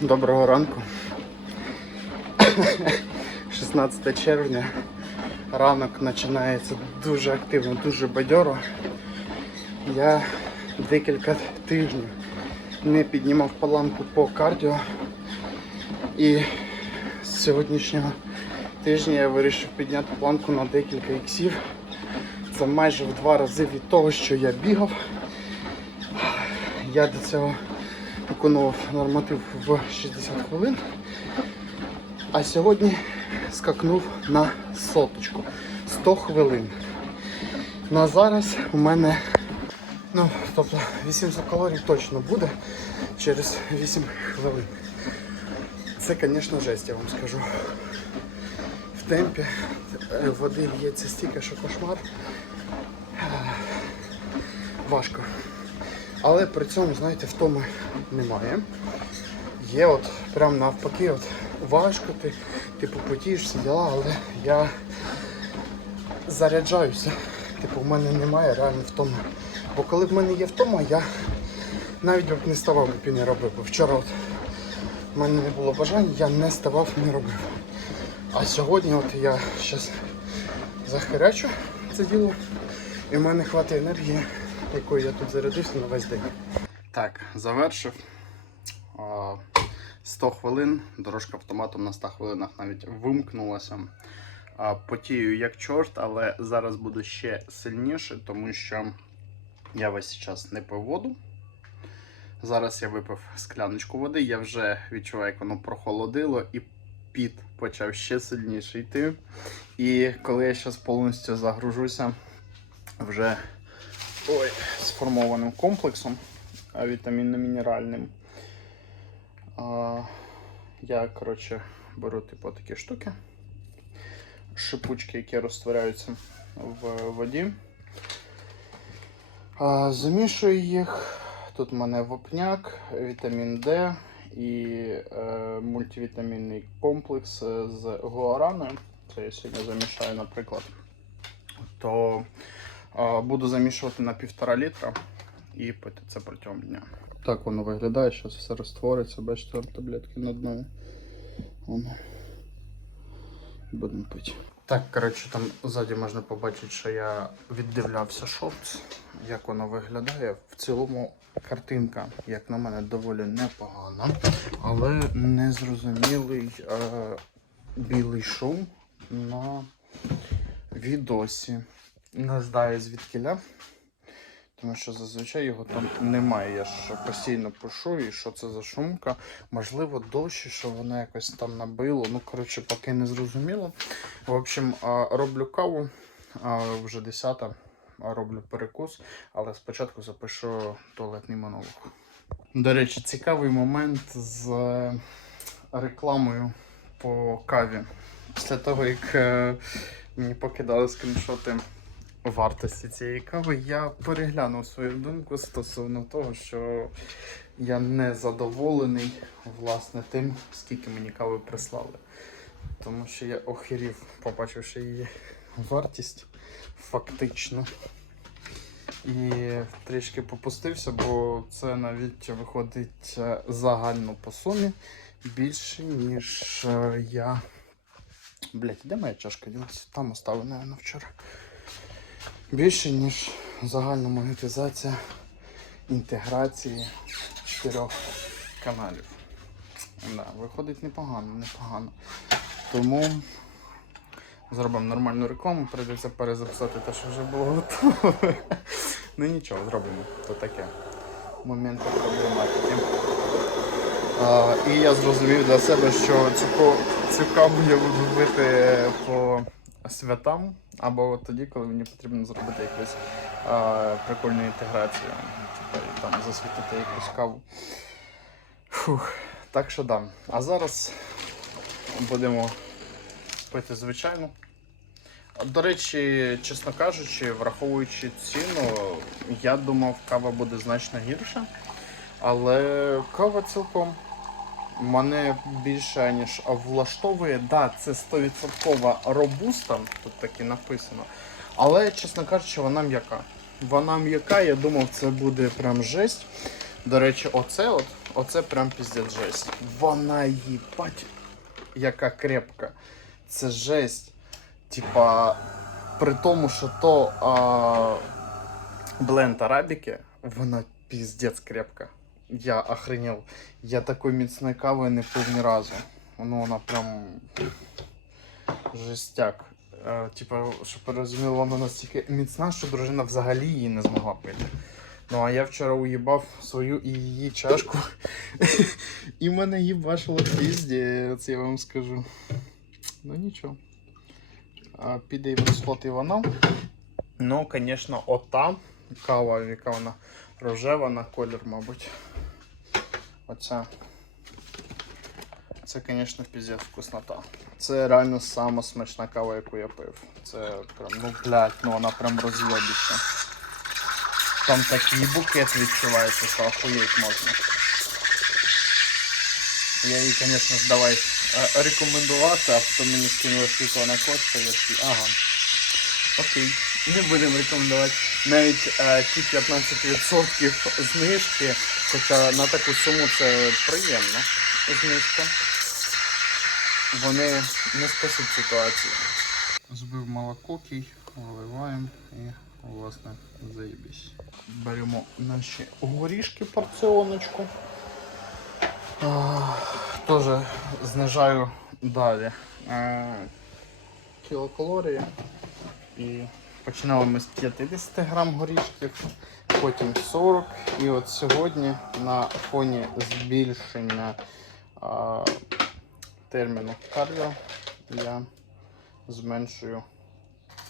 Доброго ранку. 16 червня. Ранок починається дуже активно, дуже бадьоро. Я декілька тижнів не піднімав паланку по кардіо. І з сьогоднішнього тижня я вирішив підняти планку на декілька іксів. Це майже в два рази від того, що я бігав. Я до цього виконував норматив в 60 хвилин. А сьогодні скакнув на соточку. 100 хвилин. На зараз у мене, ну, тобто 800 калорій точно буде через 8 хвилин. Це, звісно, жесть, я вам скажу. В темпі е, води лється стільки, що кошмар. Важко. Але при цьому, знаєте, втоми немає. Є от прям навпаки, от важко, ти типу потієш всі діла, але я заряджаюся. Типу, в мене немає реально втоми. Бо коли в мене є втома, я навіть б не ставав і не робив. Бо вчора от в мене не було бажання, я не ставав, не робив. А сьогодні от я зараз захеречу це діло, і в мене хватить енергії, якою я тут зарядився на весь день. Так, завершив. 100 хвилин, дорожка автоматом на 100 хвилинах навіть вимкнулася. Потію як чорт, але зараз буду ще сильніше, тому що я весь час не пив воду. Зараз я випив скляночку води, я вже відчуваю, як воно прохолодило і піт почав ще сильніше йти. І коли я зараз повністю загружуся вже ой, сформованим комплексом вітамінно-мінеральним, я коротше, беру типу такі штуки, шипучки, які розтворяються в воді. Замішую їх. Тут у мене вапняк, вітамін Д і е, мультивітамінний комплекс з гуараною. Це я сьогодні замішаю, наприклад. То буду замішувати на півтора літра і пити це протягом дня. Так воно виглядає, зараз все розтвориться, бачите, таблетки на дно. Будемо пити. Так, коротше, там ззаді можна побачити, що я віддивлявся шортс, як воно виглядає. В цілому картинка, як на мене, доволі непогана, але незрозумілий е, білий шум на відосі. Не знаю звідкиля. Тому що зазвичай його там немає. Я ж постійно пишу, і що це за шумка. Можливо, дощ, що воно якось там набило. Ну, коротше, поки не зрозуміло. В общем, роблю каву вже 10 роблю перекус, але спочатку запишу туалетний монолог. До речі, цікавий момент з е, рекламою по каві. Після того, як е, мені покидали скріншоти вартості цієї кави, я переглянув свою думку стосовно того, що я не задоволений власне тим, скільки мені кави прислали. Тому що я охерів, побачивши її вартість фактично. І трішки попустився, бо це навіть виходить е, загально по сумі більше, ніж е, я. Блять, де моя чашка ділася? Там оставив, напевно, вчора. Більше, ніж загальна монетизація інтеграції чотирьох каналів. Да, виходить непогано, непогано. Тому зробимо нормальну рекламу, прийдеться перезаписати те, що вже було готове. Ну нічого, зробимо. То таке. Моменти проблематики. А, і я зрозумів для себе, що цю, цю каву я буду пити по святам, або тоді, коли мені потрібно зробити якусь а, прикольну інтеграцію. Типу, там засвітити якусь каву. Фух. Так що да. А зараз будемо пити звичайну. До речі, чесно кажучи, враховуючи ціну, я думав, кава буде значно гірша. Але кава цілком мене більше ніж влаштовує. Да, це 100% робуста, тут так і написано. Але, чесно кажучи, вона м'яка. Вона м'яка, я думав, це буде прям жесть. До речі, оце от, оце прям піздець жесть. Вона їбать, яка крепка. Це жесть. Типа, при тому, що то а, бленд арабіки, вона піздець крепка. Я охренел. Я такої міцної кави не пив ні разу. Ну, вона прям жестяк. Е, типа, щоб ви розуміли, вона настільки міцна, що дружина взагалі її не змогла пити. Ну, а я вчора уїбав свою і її чашку. І мене їбашило піздець, я вам скажу. Ну нічого. Піде в розход і вона. Ну, звісно, ота кава, яка вона рожева на колір, мабуть. Оця. Це, звісно, піздець вкуснота. Це реально сама смачна кава, яку я пив. Це прям, ну блядь, ну вона прям роз'єбіща. Там такий букет відчувається, що охуєть можна. Я їй, звісно ж, давай е, рекомендувати, а потім мені скинули, скільки вона коштує. Ага. Окей, не будемо рекомендувати. Навіть е, ті 15% знижки, хоча на таку суму це приємно. Знижка. Вони не спасуть ситуацію. Збив молоко, кій, виливаємо і власне заїбісь. Беремо наші горішки порціоночку. Теж знижаю далі е, кілокалорії. І починали ми з 50 грам горішків, потім 40. І от сьогодні на фоні збільшення а, терміну кардіо я зменшую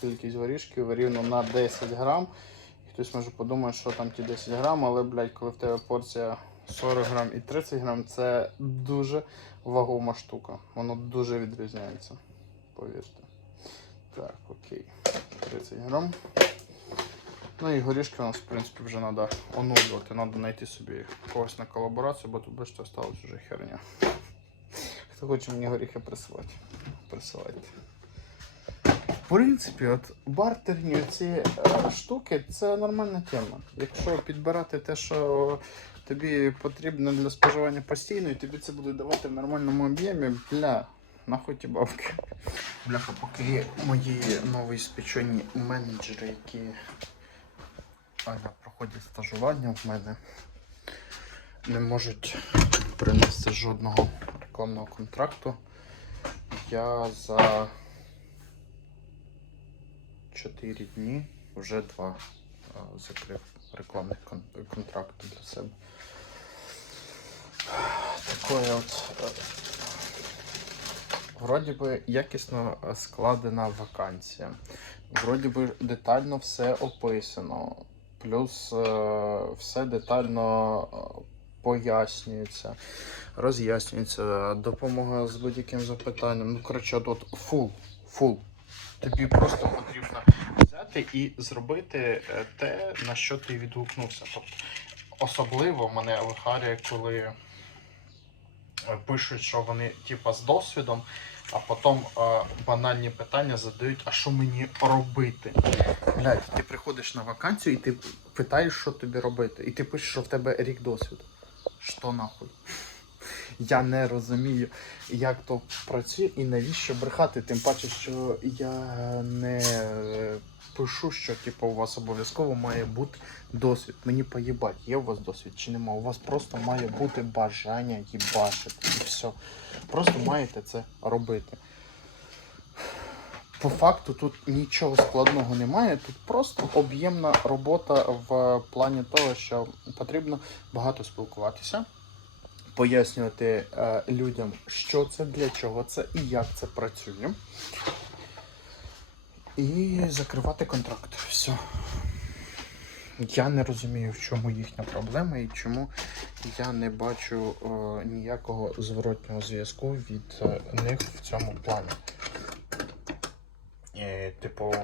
кількість горішків рівно на 10 грам. Хтось може подумати, що там ті 10 грам, але, блядь, коли в тебе порція 40 грам і 30 грам, це дуже вагома штука. Воно дуже відрізняється. Повірте. Так, окей. 30 грам. Ну і горішки у нас, в принципі, вже треба оновлювати. Треба знайти собі когось на колаборацію, бо тут бачите, осталась вже херня. Хто хоче мені горіхи присилати? Присилайте. В принципі, от бартерні ці е, штуки це нормальна тема. Якщо підбирати те, що тобі потрібно для споживання постійно, і тобі це буде давати в нормальному об'ємі, бля, нахуй ті бабки. Бляха, поки мої нові спечені менеджери, які Аля, проходять стажування в мене, не можуть принести жодного рекламного контракту. Я за 4 дні вже два закрив рекламних кон- контракту для себе. Такое от. Вроді би якісно е, складена вакансія. Вроді би детально все описано. Плюс е, все детально е, пояснюється, роз'яснюється, допомога з будь-яким запитанням. Ну, коротше, тут фул, фул. Тобі просто потрібно взяти і зробити те, на що ти відгукнувся. Тобто, особливо мене вихарює, коли пишуть, що вони типа з досвідом, а потім е, банальні питання задають, а що мені робити? Блядь, ти приходиш на вакансію і ти питаєш, що тобі робити. І ти пишеш, що в тебе рік досвіду. Що нахуй? Я не розумію, як то працює і навіщо брехати. Тим паче, що я не пишу, що типу, у вас обов'язково має бути досвід. Мені поїбать, є у вас досвід чи нема. У вас просто має бути бажання їбашити. І все. Просто маєте це робити. По факту тут нічого складного немає. Тут просто об'ємна робота в плані того, що потрібно багато спілкуватися, пояснювати е, людям, що це, для чого це і як це працює. І закривати контракт. Все. Я не розумію, в чому їхня проблема і чому я не бачу е, ніякого зворотнього зв'язку від е, них в цьому плані. І, типу,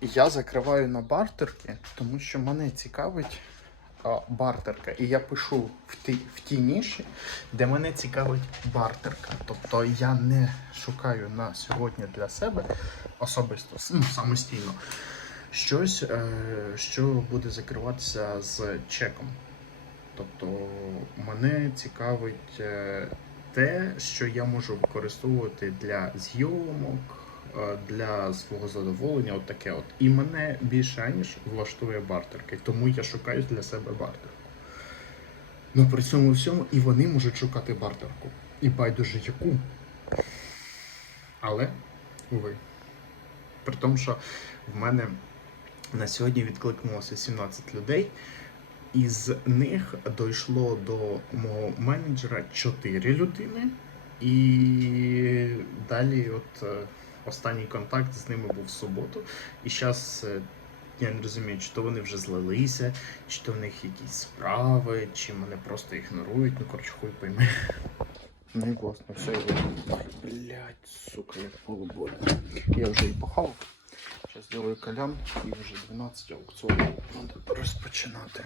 я закриваю на бартерки, тому що мене цікавить бартерка. І я пишу в тій, в тій ніші, де мене цікавить бартерка. Тобто я не шукаю на сьогодні для себе особисто ну, самостійно щось, е, що буде закриватися з чеком. Тобто мене цікавить е, те, що я можу використовувати для зйомок, для свого задоволення, от таке от. І мене більше ніж влаштує бартерки, тому я шукаю для себе бартерку. Ну при цьому всьому і вони можуть шукати бартерку. І байдуже яку. Але, уви. При тому, що в мене на сьогодні відкликнулося 17 людей. Із них дійшло до мого менеджера 4 людини, і далі, от е, останній контакт з ними був в суботу. І зараз я не розумію, чи то вони вже злилися, чи то в них якісь справи, чи мене просто ігнорують. Ну, коротше, хуй пойми. Ну і класно, все я Ай, блядь, сука, як полубольно. Я вже і похавав. Зараз зроблю калян і вже 12 аукціонів. Треба розпочинати.